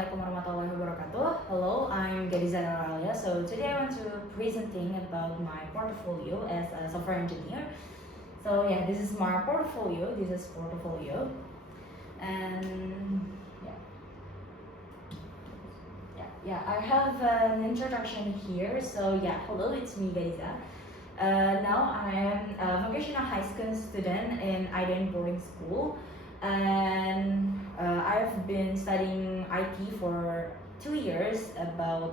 Assalamualaikum warahmatullahi wabarakatuh. Hello, I'm Gadiza Noralia. So today I want to presenting about my portfolio as a software engineer. So yeah, this is my portfolio. This is portfolio, and I have an introduction here. So yeah, hello, it's me Gadiza. Now I am a vocational high school student in Aiden boarding school, and I've been studying IT for 2 years about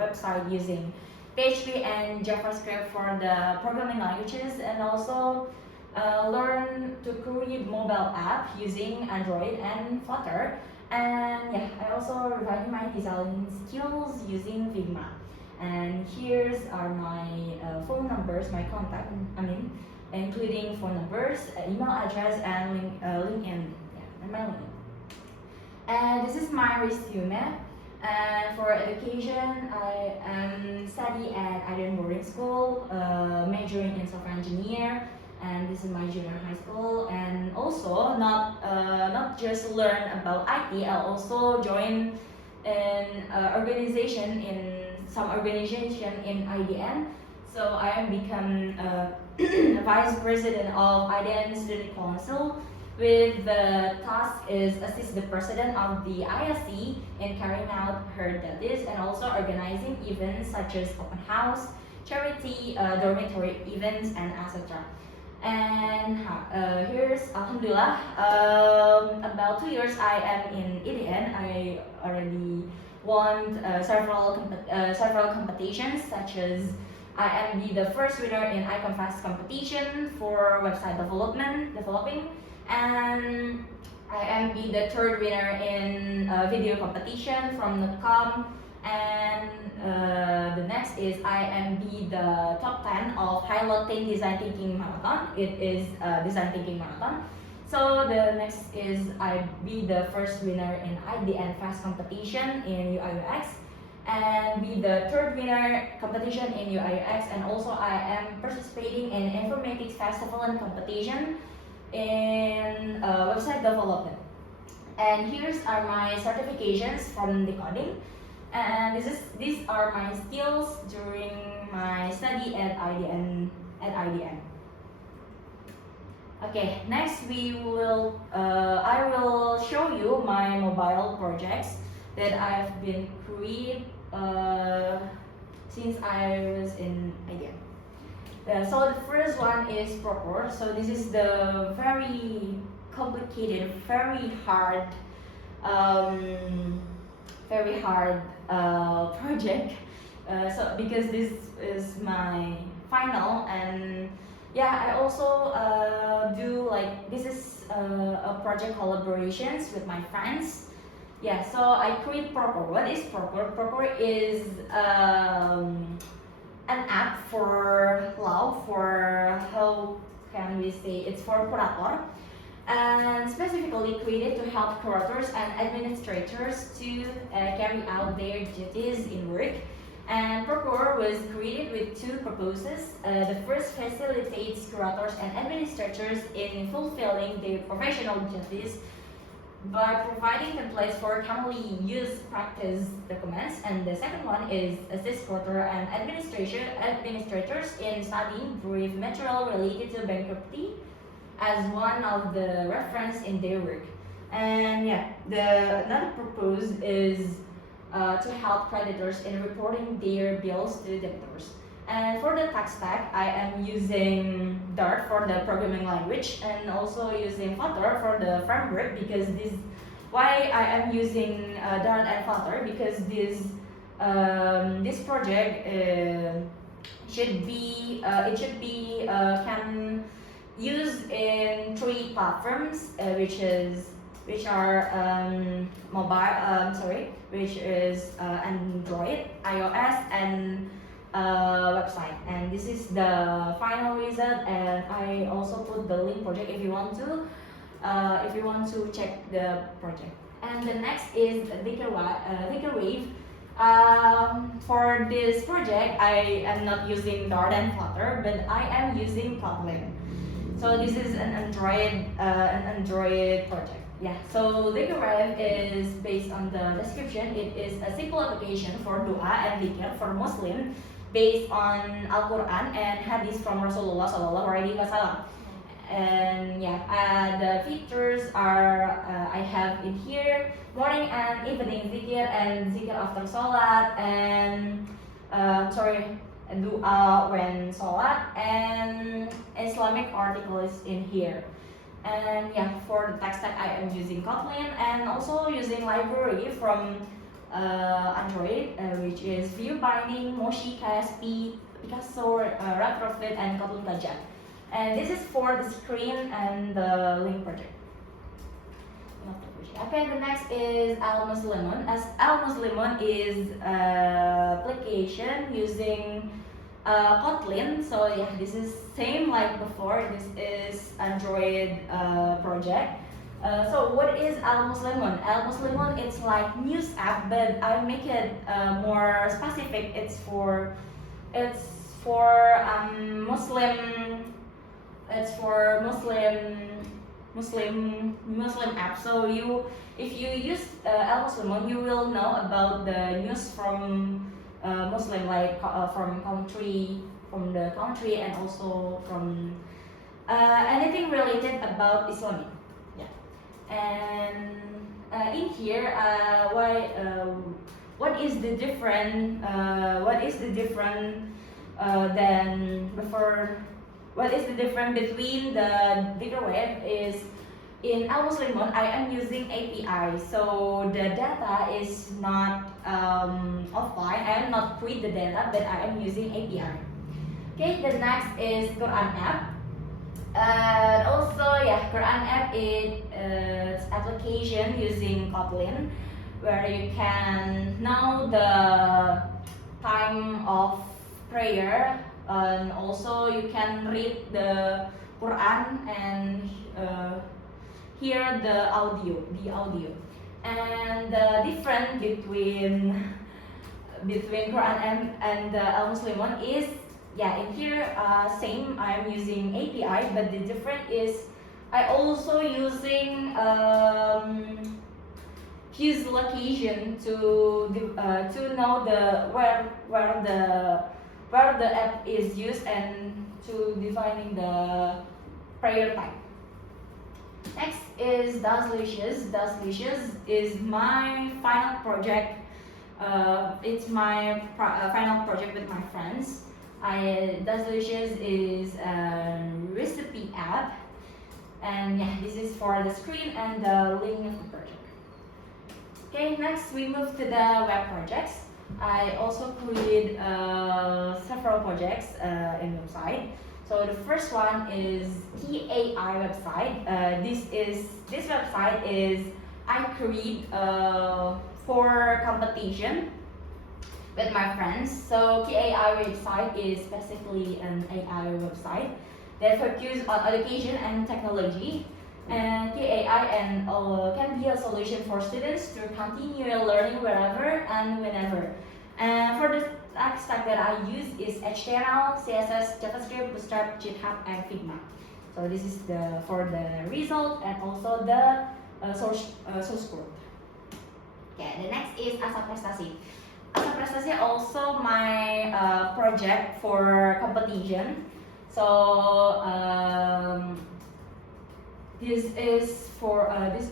website using PHP and JavaScript for the programming languages, and also learn to create mobile app using Android and Flutter. And yeah, I also refined my design skills using Figma. And here's are my phone numbers, my contact, including phone numbers, email address, and LinkedIn, and my LinkedIn. And this is my resume. And for education, I am study at Aiden boarding school, majoring in software engineer, and this is my junior high school. And also not just learn about IT, I also join an organization in some organization in IDN. So I am become vice president of IDN Student Council, with the task is assist the president of the ISC in carrying out her duties and also organizing events such as open house, charity, dormitory events, and etc. And here's Alhamdulillah, about 2 years I am in IDN. I already won several competitions, such as I am the first winner in Iconfast competition for website developing, and I am the third winner in video competition from NetCom, and the next is I am the top 10 of Highlight Design Thinking Marathon. It is Design Thinking Marathon. So the next is I be the first winner in IDN Fast competition in UI/UX, and be the third winner competition in UI/UX, and also I am participating in Informatics Festival and competition in website development. And here's are my certifications from Decoding, and these are my skills during my study at IDN. Okay, next I will show you my mobile projects that I've been create since I was in IDN. So the first one is Procore. So this is the very complicated, very hard project. So because this is my final, and yeah, I also do like this is a project collaborations with my friends. Yeah, so I create Procore. What is Procore? Procore is an app for law, for how can we say, it's for curator, and specifically created to help curators and administrators to carry out their duties in work. And Procore was created with two purposes. The first facilitates curators and administrators in fulfilling their professional duties by providing templates for commonly used practice documents, and the second one is assist curator and administrators in studying brief material related to bankruptcy as one of the reference in their work. And yeah, another purpose is to help creditors in reporting their bills to debtors. And for the tech stack, I am using Dart for the programming language, and also using Flutter for the framework, because why I am using Dart and Flutter, because this project should be can use in 3 platforms, which are which is Android, iOS, and website. And this is the final result, and I also put the link project if you want to check the project. And the next is Wave. For this project, I am not using Dart and Flutter, but I am using Kotlin. So this is an Android project. yeah, so Dhikr is based on the description. It is a simple application for dua and dhikr for Muslim based on Al-Quran and hadith from Rasulullah Sallallahu Alaihi Wasallam. And yeah, the features are I have in here morning and evening zikir and zikir after salat and dua when salat and Islamic articles in here. And yeah, for the tech stack I am using Kotlin and also using library from Android, which is Vue Binding, Moshi, KSP, Picasso, Retrofit, and Kotlin Tajam. And this is for the screen and the link project. Okay, the next is Al-Muslimun. As Al-Muslimun is application using Kotlin. So yeah, this is same like before. This is Android project. So what is Al-Muslimun? Al-Muslimun, it's like news app, but I make it more specific. It's for Muslim. It's for Muslim app. So if you use Al-Muslimun, you will know about the news from Muslim, like from the country, and also from anything related about Islamic. Yeah. And in here, what is the different? Than before? What is the difference between the Dhikr is in Al-Muslimun I am using API, so the data is not offline. I am not create the data, but I am using API. Okay, the next is Quran app. Also, yeah, Quran app it's application using Kotlin, where you can know the time of prayer, and also you can read the Quran and hear the audio. And the difference between Quran and the Al-Muslimun is, yeah, in here same, I am using API, but the difference is I also using his location to know the where the app is used and to defining the prayer time. Next is Dazlicious. Dazlicious is my final project. It's my final project with my friends. Dazlicious is a recipe app, and yeah, this is for the screen and the link of the project. Okay, next we move to the web projects. I also create several projects in website. So the first one is TAI website. This website is I create for competition with my friends. So TAI website is basically an AI website that focuses on education and technology. And TAI can be a solution for students to continue learning wherever and whenever. And for the tech stack that I use is HTML, CSS, JavaScript, Bootstrap, GitHub, and Figma. So this is for the result and also the source code. Okay, the next is Asa Prestasi. Asa Prestasi also my project for competition. So this is for this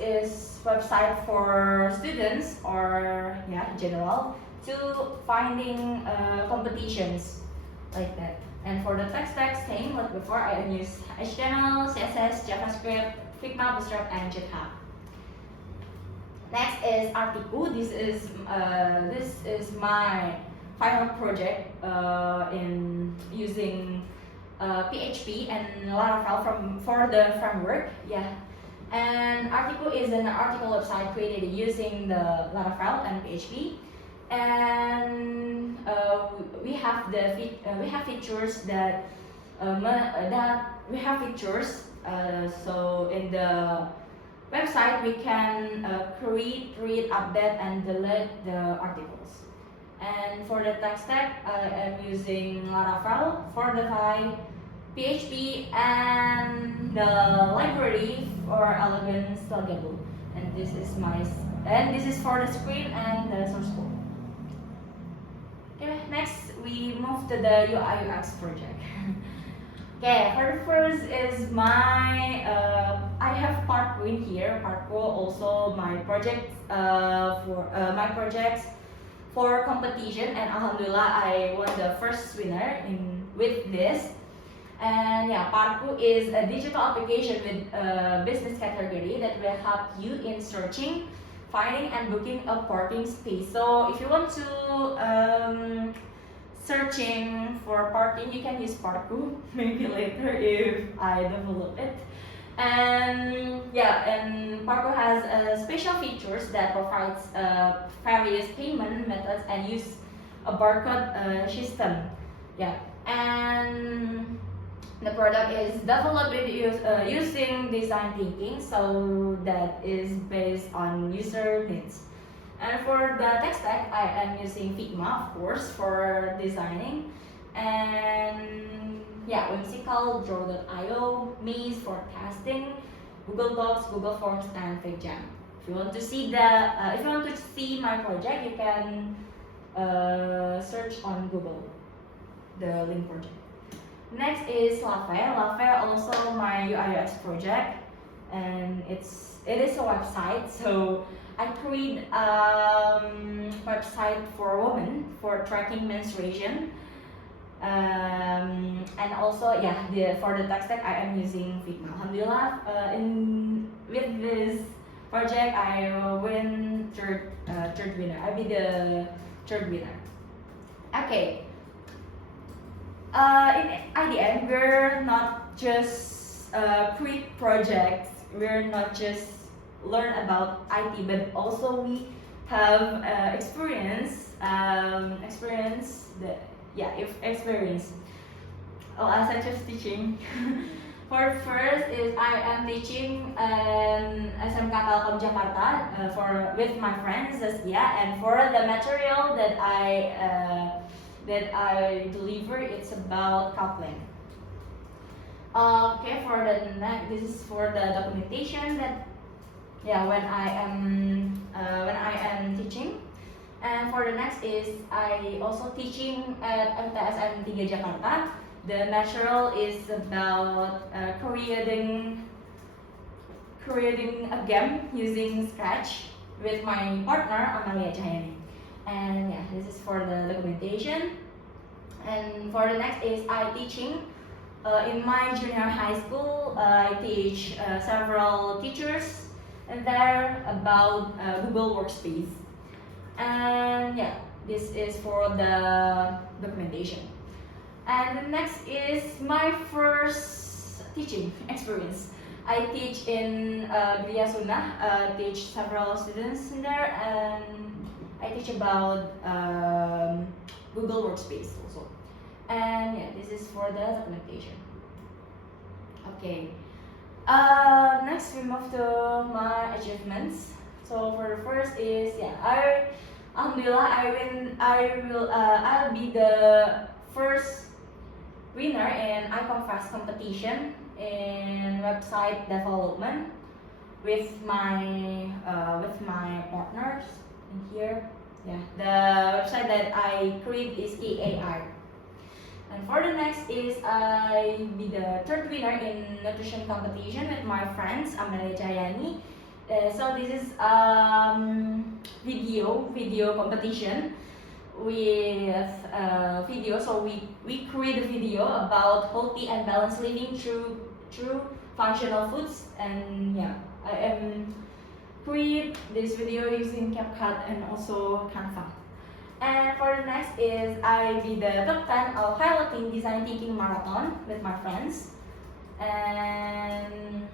is website for students or in general to finding competitions like that. And for the tech stack, same like before, I use HTML, CSS, JavaScript, Figma, Bootstrap, and GitHub. Next is Artiku. This is my final project in using PHP and Laravel for the framework. Yeah, and Artiku is an article website created using the Laravel and PHP. And we have features that we have features. So in the website we can create, read, update, and delete the articles. And for the tech stack, I am using Laravel for the PHP and the library or elegant sluggable. And this is for the screen and the source code. Okay, next we move to the UI UX project. Okay, for the first is my I have Parkour in here. Parkour also my project my projects for competition, and alhamdulillah I won the first winner in with this. And yeah, Parkour is a digital application with a business category that will help you in searching, finding, and booking a parking space. So if you want to searching for parking, you can use Parkour maybe later if I develop it. And yeah, and Parkour has special features that provides various payment methods and use a barcode system. Yeah, and the product is developed using design thinking, so that is based on user needs. And for the tech stack, I am using Figma, of course, for designing. And yeah, Whimsical, Draw.io, Maze for casting, Google Docs, Google Forms, and FigJam. If you want to see my project, you can search on Google the link project. Next is Lafayette. Lafayette also my UI UX project, and it is a website. So I create website for women for tracking menstruation, and also for the tech stack I am using Figma. Alhamdulillah, with this project I win third winner. I be the third winner. Okay. In IDN, we're not just create projects. We're not just learn about IT, but also we have experience. Such as teaching. For first is I am teaching SMK Telkom Jakarta with my friend Zaskia, and for the material that I deliver, it's about coupling. Okay, for the next, this is for the documentation that when I am teaching. And for the next is I also teaching at MTSN 3 Jakarta. The material is about creating a game using Scratch with my partner Amalia Jayani. And yeah, this is for the documentation. And for the next is I teaching in my junior high school. I teach several teachers and there about Google Workspace. And yeah, this is for the documentation. And the next is my first teaching experience. I teach in Gria Sunnah, teach several students in there, and I teach about Google Workspace also. And yeah, this is for the documentation. Okay. Next we move to my achievements. So for the first is Alhamdulillah I'll be the first winner in iConfest competition in website development with my partners in here. Yeah, the website that I create is KAR. And for the next is I be the third winner in nutrition competition with my friends Amalia Jayani. So this is video competition with video. So we create a video about healthy and balanced living through functional foods. And yeah, I am create this video using CapCut and also Canva. And for the next is I be the top 10 of piloting design thinking marathon with my friends. And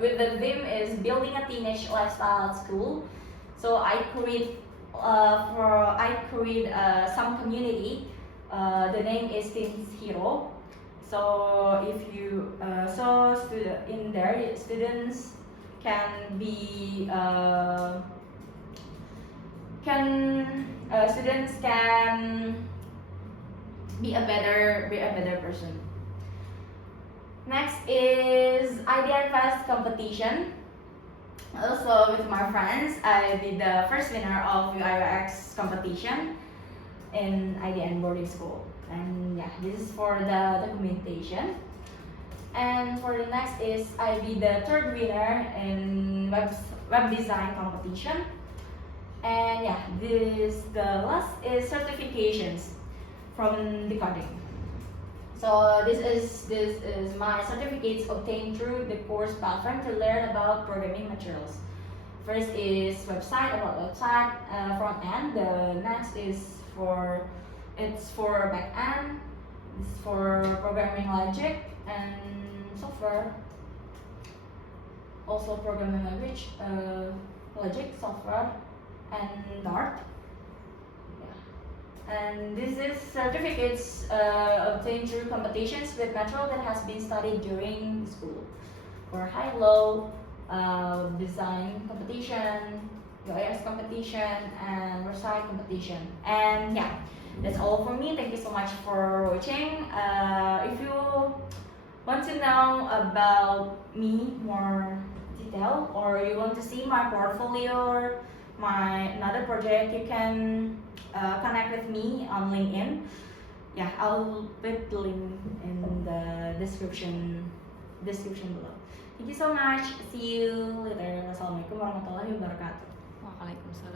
with the theme is building a teenage lifestyle at school. So I create some community. The name is Teens Hero. So if you in there students can be students can be a better person. Next is IDN Fest competition. Also with my friends, I did the first winner of UI/UX competition in IDN boarding school. And yeah, this is for the documentation. And for the next is I be the third winner in web design competition. And yeah, the last is certifications from Decoding. So this is my certificates obtained through the course platform to learn about programming materials. First is website, about website, front end. The next is for back end. This is for programming logic and software. Also programming language, logic, software, and Dart. And this is certificates obtained through competitions with material that has been studied during school. For high-low design competition, UX competition, and website competition. And yeah, that's all for me. Thank you so much for watching. If you want to know about me more detail, or you want to see my portfolio or my another project, you can connect with me on LinkedIn. Yeah, I'll put the link in the description below. Thank you so much. See you later. Wassalamualaikum warahmatullahi wabarakatuh. Waalaikumsalam.